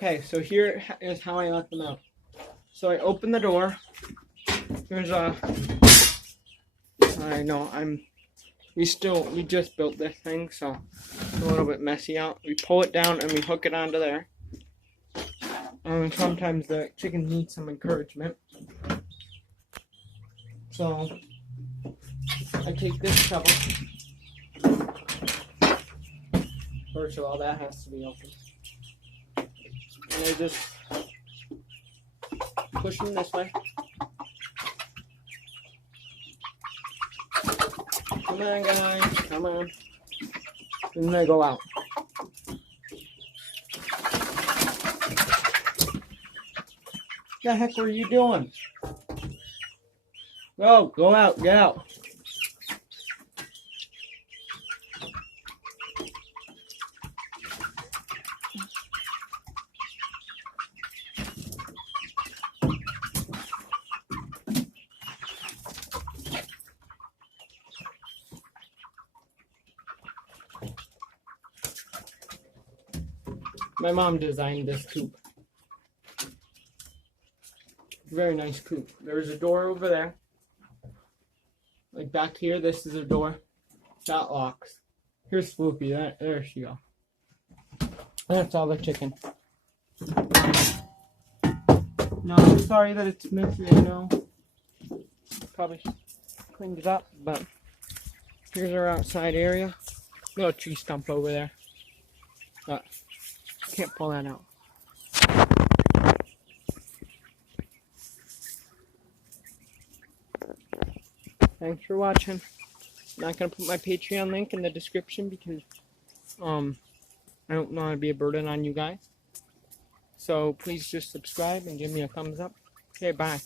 Okay, so here is how I let them out. So I open the door. There's a. I know we just built this thing, so it's a little bit messy out. We pull it down and we hook it onto there. And sometimes the chickens need some encouragement. So I take this shovel. First of all, that has to be open. And I just push them this way. Come on, guys. Come on. And they go out. What the heck were you doing? Go out, get out. My mom designed this coop. Very nice coop. There's a door over there. Like back here, this is a door. That locks. Here's Swoopy. There she goes. That's all the chicken. No, I'm sorry that it's messy, I know. Probably cleaned it up, but here's our outside area. Little tree stump over there. But can't pull that out. Thanks for watching. I'm not gonna put my Patreon link in the description because I don't want to be a burden on you guys. So please just subscribe and give me a thumbs up. Okay, bye.